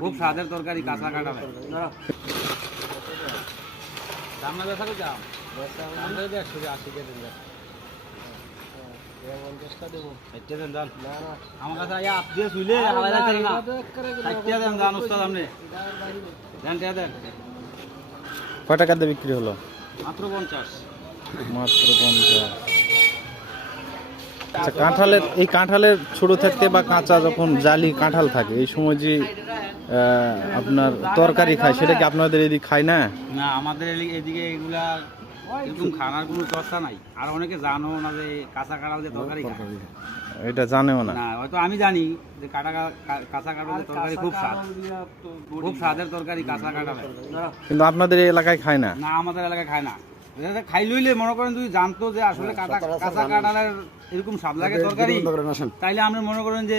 খুব স্বাদের তরকারি কাঁচা কাটা দাম না বেসা দাম দাম করে দেখ আশি কে দিন ষাটটা দেন দান আমার কাছে আয়া আপ শুইলে হালাই যাচ্ছে না। ষাটটা দেন দান উস্তাদ আপনি দেন দেন। কয় টাকা দিয়ে বিক্রি হলো? মাত্র পঞ্চাশ। মাত্র পঞ্চাশ। আচ্ছা কাঁঠালের এই কাঁঠালের ছোট থাকতে বা কাঁচা যখন জালি কাঁঠাল থাকে এই সময় যে আপনার তরকারি খায় সেটা কি আপনাদের এদিকে খায় না? না আমাদের এদিকে এগুলা এরকম খানার কোনো চর্চা নাই। আর অনেকে জানো না যে কাঁচা কাঁঠাল দিয়ে তরকারি খায়। এটা জানেও না। হয়তো আমি জানি যে কাটা কাঁচা কাঁঠালের তরকারি খুব স্বাদ। খুব স্বাদের তরকারি কাঁচা কাঁঠালের কিন্তু আপনাদের এলাকায় খায় না? না আমাদের এলাকায় খায় না। খাই লইলে মনে করেন তুই জানতো যে আসলে কাঁচা কাঁচা কাঁঠালের এরকম সাপ লাগে তরকারি তাইলে আপনি মনে করেন যে